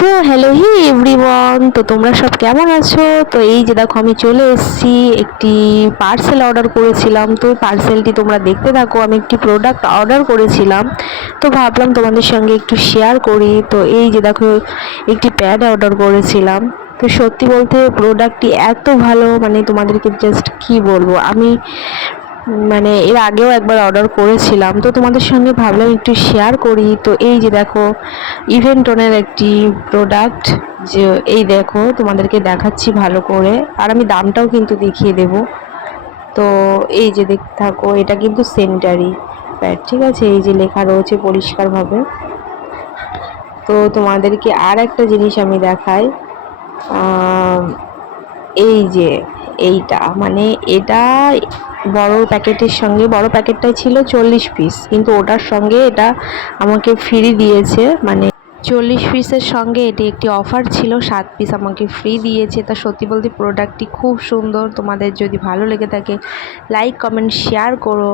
So hello হি everyone, তো তোমরা সব কেমন আছো? তো এই যে দেখো আমি চলে এসেছি, একটি পার্সেল অর্ডার করেছিলাম। তো পার্সেলটি তোমরা দেখতে থাকো। আমি একটি প্রোডাক্ট অর্ডার করেছিলাম, তো ভাবলাম তোমাদের সঙ্গে একটু শেয়ার করি। তো এই যে দেখো একটি প্যাড অর্ডার করেছিলাম। তো সত্যি বলতে প্রোডাক্টটি এত ভালো, মানে তোমাদেরকে জাস্ট কি বলবো। আমি মানে এর আগেও একবার অর্ডার করেছিলাম, তো তোমাদের সঙ্গে ভাবলাম একটু শেয়ার করি। তো এই যে দেখো ইভেন্টনের একটি প্রোডাক্ট, যে এই দেখো তোমাদেরকে দেখাচ্ছি ভালো করে, আর আমি দামটাও কিন্তু দেখিয়ে দেব। তো এই যে দেখতে থাকো, এটা কিন্তু সেনিটারি প্যাড, ঠিক আছে? এই যে লেখা রয়েছে পরিষ্কারভাবে। তো তোমাদেরকে আর একটা জিনিস আমি দেখাই। এই যে এইটা, মানে এটা বড় প্যাকেটের সঙ্গে, বড় প্যাকেটটাই ছিল 40 পিস, কিন্তু ওটার সঙ্গে এটা আমাকে ফ্রি দিয়েছে। মানে 40 পিসের সঙ্গে এটি একটি অফার ছিল, 7 পিস আমাকে ফ্রি দিয়েছে। তা সত্যি বলতে প্রোডাক্টটি খুব সুন্দর। তোমাদের যদি ভালো লেগে থাকে লাইক কমেন্ট শেয়ার করো।